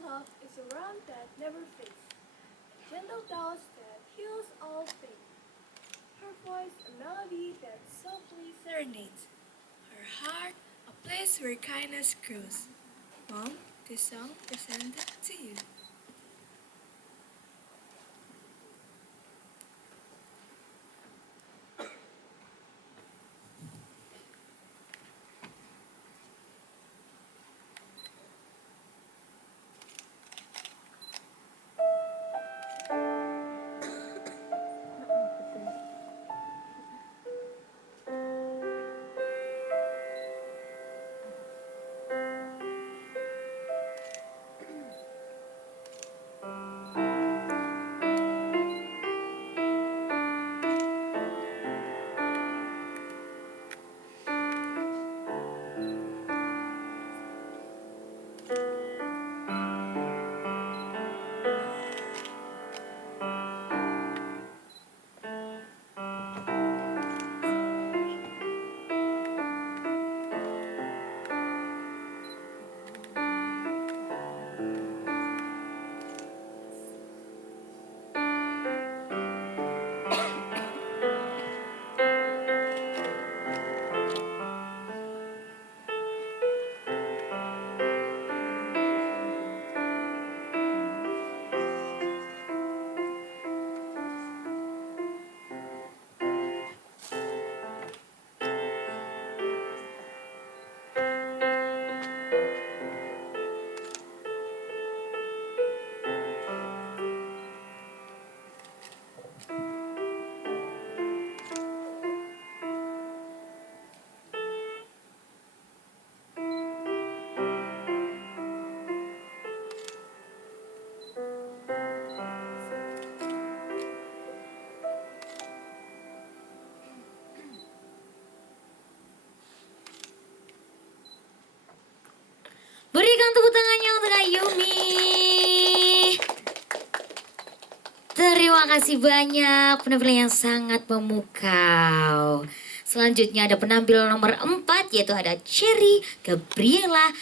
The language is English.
Love is a rhyme that never fades, a gentle dance that heals all pain. Her voice a melody that softly serenades. Her heart a place where kindness grows. Mom, this song is sent to you. Berikan tepuk tangannya untuk Ayumi. Terima kasih banyak, penampilan yang sangat memukau. Selanjutnya ada penampil nomor 4, yaitu ada Cherry Gabriela.